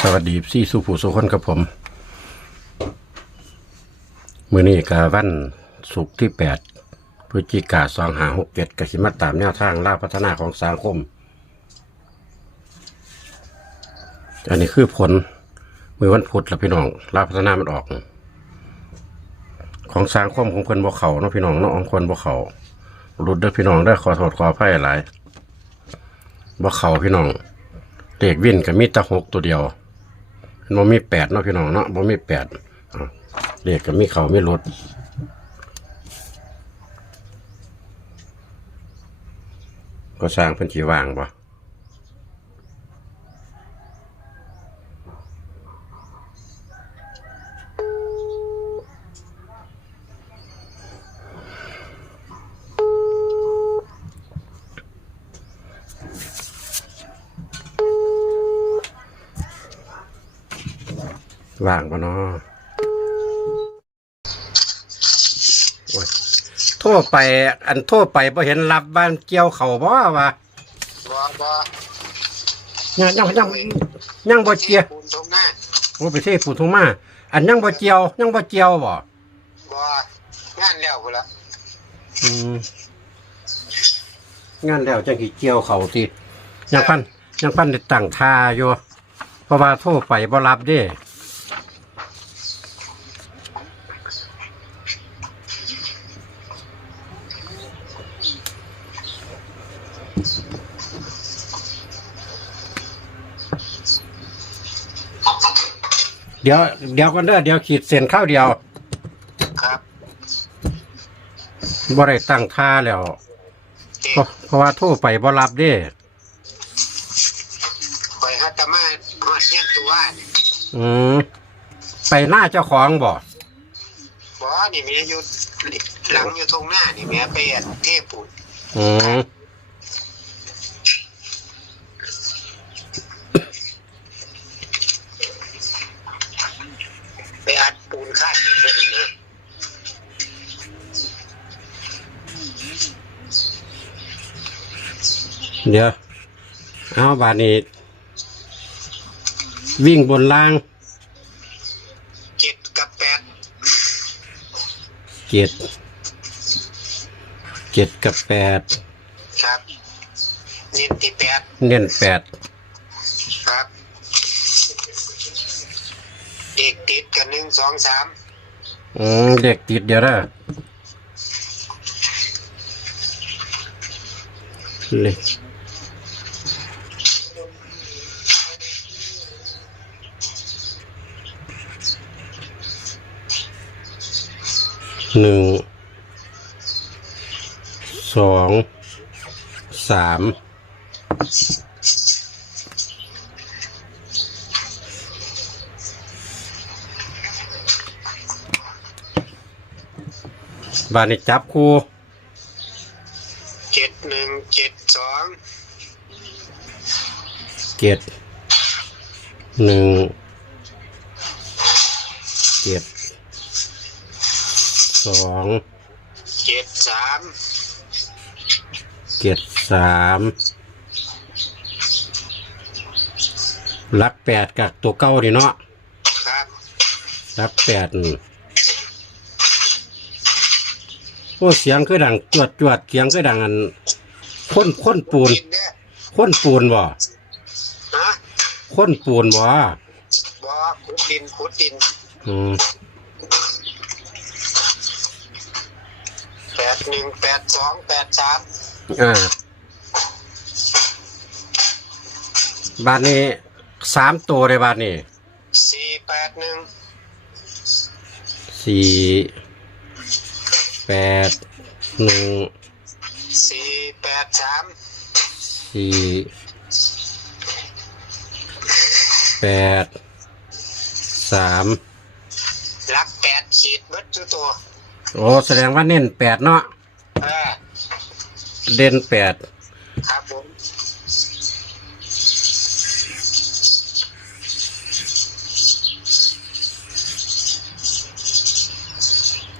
สวัสดีซี่สุผู้สุคนกับผม มือนี้กาวันศุกที่แปดพฤศจิกาสองหาหกเจ็ดกสิมาตามแนวทางล่าพัฒนาของสังคม อันนี้คือผล มือวันพุธแล้วพี่น้องล่าพัฒนามันออก ของสังคมของคนบ่เขาเนาะพี่น้องเนาะองคนบ่เขารุดเด้อพี่น้องได้ขอโทษขออภัยหลายบ่เขาพี่น้อง เด็กวินกับมีแตะหกตัวเดียวมันบ่มีแปดเนาะพี่น้องเนาะบ่มีแปดเด็กกับมีเขามีรถก็สร้างเพิ่นธีวางบ่ วางบ่เนาะโอ้ยโทรไป อันโทรไปบ่เห็นรับบ้านเกี่ยวเขาบ่ว่าบ่บ่ยังยังยังยังบ่เจียปูนตรงหน้าโอ้ไปเทปูทุ่งมา อันยังบ่เจียวยังบ่เจียวบ่บ่งานแล้วพุ่นละอืมงานแล้วจังสิเจียวเขาสิยังพันยังพันได้ตั้งท่าอยู่เพราะว่าโทรไปบ่รับเด้ เดี๋ยวเดี๋ยวกันเด้อเดี๋ยวขีดเส้นข้าวเดียวครับบ่ได้ตั้งท่าแล้วเด็กเพราะเพราะว่าโทรไปบ่รับเด้ข่อยฮัตตมาฮอดเฮียนตัวนี่อืมไปหน้าเจ้าของบ่บ่นี่แม่อยู่หลังอยู่ตรงหน้านี่แม่ไปอันเทปูนอืม ไปอัดปูนข้างนี่เพิ่นนะเดี๋ยว เอาบาดนี้ วิ่งบนล่างเจ็ดกับแปดเจ็ดเจ็ดกับแปดครับเน้นที่แปดเน้นแปด ครับ เด็กติดกันหนึ่งสองสามอืมเด็กติดเดี๋ยวนะเลยหนึ่งสองสาม บานนี้จับคู่เจ็ดหนึ่งเจ็ดสองเจ็ดหนึ่งเจ็ดสองเจ็ดสามเจ็ดสามรักแปดกับตัวเก้าดิเนาะครับ รักแปดนี่ โอ้เสียงคือดังจวดจวดเสียงคือดังอันค้นค้นปูนกินเด้อค้นปูนบ่ฮะค้นปูนบ่บ่ขุดดินขุดดินอืมแปดหนึ่งแปดสองแปดสามอ่าบานนี้สามตัวเลยบานนี้สี่แปดหนึ่งสี่ แปดหนึ่งสี่แปดสามสี่แปดสามลักแปดขีดเบิดทุกตัวโอ้แสดงว่าเน้นแปดเนาะเออเด่นแปดครับผม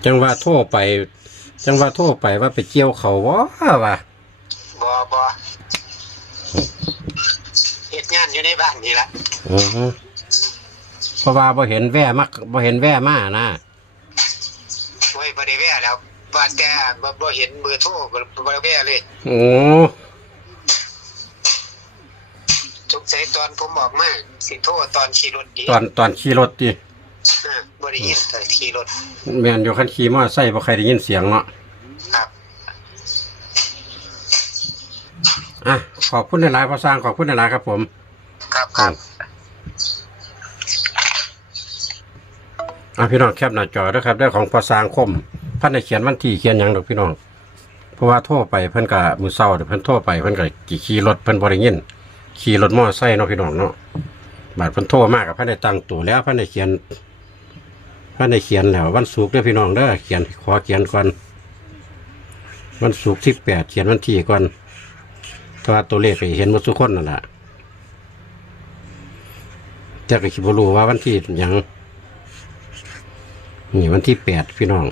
จังว่าโทรไป จังว่าโทรไปว่าไปเกี่ยวเขาวะวะบอบอเหตุงานอยู่ในบ้านนี่ละอือฮึเพราะว่าบ่เห็นแว่มักบ่เห็นแว่มานะโอ้ยบ่ได้แว่แล้วว่าแต่บ่บ่เห็นเบอร์โทรก็บ่ได้แว่เลยโอ้สงสัยตอนผมออกมาสิโทรตอนขี่รถดีตอนตอนขี่รถดิอ่า บ่ได้ยินตอนขี่รถแม่นอยู่คันขี่มอเตอร์ไซค์บ่ใครได้ยินเสียงเนาะครับ อะ ขอบคุณหลายๆพอสร้างขอบคุณหลายๆครับ ผมครับครับอะพี่น้องแคปหน้าจอด้วยครับได้ของพอสร้างคมเพิ่นได้เขียนวันที่เขียนหยังดอกพี่น้องเพราะว่าโทรไปเพิ่นก็มื้อเช้าเดี๋ยวเพิ่นโทรไปเพิ่นก็ขี่รถเพิ่นบ่ได้ยินขี่รถมอเตอร์ไซค์เนาะพี่น้องเนาะบาดเพิ่นโทรมากับเพิ่นได้ตั้งตัวแล้วเพิ่นได้เขียน เพิ่นเขียนแล้ววันศุกร์เด้อพี่น้องเด้อเขียนขอเขียนก่อนวันศุกร์ที่แปดเขียนวันที่ก่อนเพราะว่าตัวเลขไปเห็นหมดทุกคนนั่นแหละแต่ก็คิดบ่รู้ว่าวันที่หยังนี่วันที่แปดพี่น้อง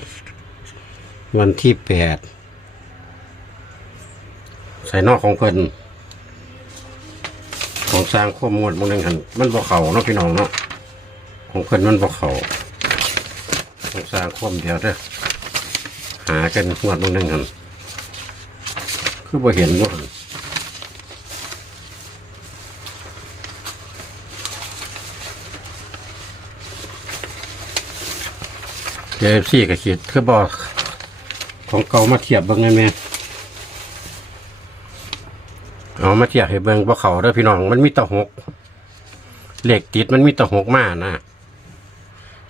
วันที่แปดใส่นอกของเพิ่นของสร้างข้อมูลมันนึงหันมันบ่เขาเนาะพี่น้องเนาะของเพิ่นมันบ่เขา ของสร้างข้อมเดียวเด้อหากันงวดมันนึงหันคือบ่เห็นบ่เจฟซี่ก็คิดคือบ่ของเก่ามาเทียบเบิ่งได้ไหมเอามาเทียบให้เบิ่งบ่เขาเด้อพี่น้องมันมีตะหกเหลขติดมันมีตะหกมานะ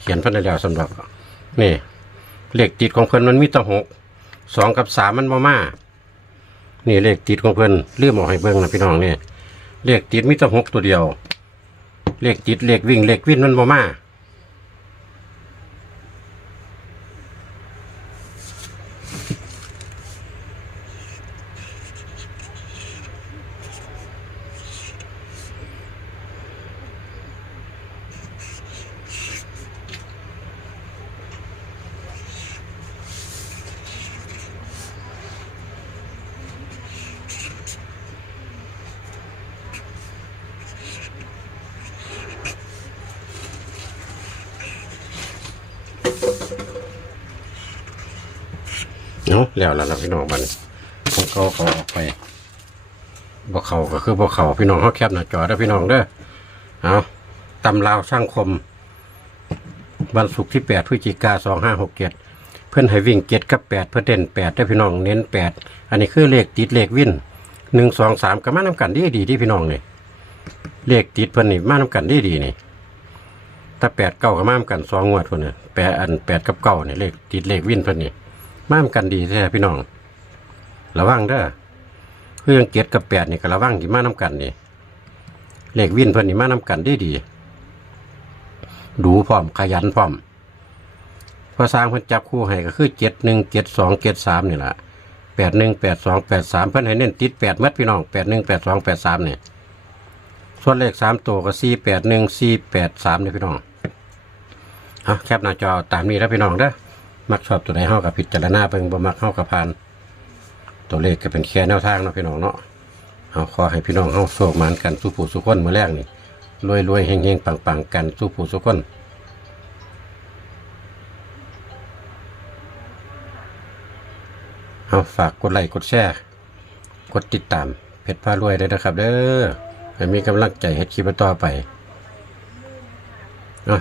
เขียนพิ่นได้แล้วสำหรับ นี่เลขติดของเพิ่นมันมีแตะหกสองกับสามมันบ่มานี่เลขติดของเพิ่นเลืมออกให้เบิ่งนะพี่น้องนี่เลขติดมีแตะหกตัวเดียว เลขติดเลขวิ่งเลขวิ่นมันบ่มา นาะแล้วแล้วพี่น้องมันของเขาเขาออกไปบ่เขาก็คือบ่เขาพี่น้องเขาแคบหน้าจอเด้อพี่น้องเด้อเอาตำราวช่างคม วันศุกร์ที่แปดพฤศจิกาสองห้าหกเจ็ดเพื่อนให้วิ่งเจ็ดกับแปดเพื่อเด่นแปดได้พี่น้องเน้นแปดอันนี้คือเลขติดเลขวิ่นหนึ่งสองสามก็มาน้ำกันดีดีที่พี่น้องนี่เลขติดเพื่อนนี่มาน้ำกันดีดีนี่ถ้าแปดเก้าก็มาน้ำกันสองงวดเพื่อนนี่แปดอันแปดกับเก้าเนี่ยเลขติดเลขวิ่นเพื่อนนี่ มาทำกันดีแท้พี่น้อง ระวังเด้อคือยังเกียรกับแปดนี่ก็ระวังที่มาน้ำกันนี่เลขวินเพิ่นนี่มาน้ำกันได้ดี ดูพร้อมขยันพร้อมพอสร้างเพิ่นจับคู่ให้ก็คือเจ็ดหนึ่งเจ็ดสองเจ็ดสามนี่แหละแปดหนึ่งแปดสองแปดสามเพิ่นให้เน้นติดแปดมัดพี่น้องแปดหนึ่งแปดสองแปดสามเนี่ยส่วนเลขสามตัวก็สี่แปดหนึ่งสี่แปดสามเนี่ยพี่น้องเอาแคปหน้าจอตามนี้แล้วพี่น้องเด้อ มักชอบตัวไหนเฮากับพิจารณาเบิ่งบ่มักเฮากับพาน ตัวเลขก็เป็นแค่แนวทางเนาะพี่น้องเนาะเอาขอให้พี่น้องเฮาโชคหมานกันสู้ผู้สู้คนมื้อแรกนี่รวยรวยๆเฮงๆปังๆกันสู้ผู้สู้คนเอาฝากกดไลค์กดแชร์กดติดตามเพจพารวยได้นะครับเด้อให้มีกำลังใจเฮ็ดคลิปต่อไปเนาะ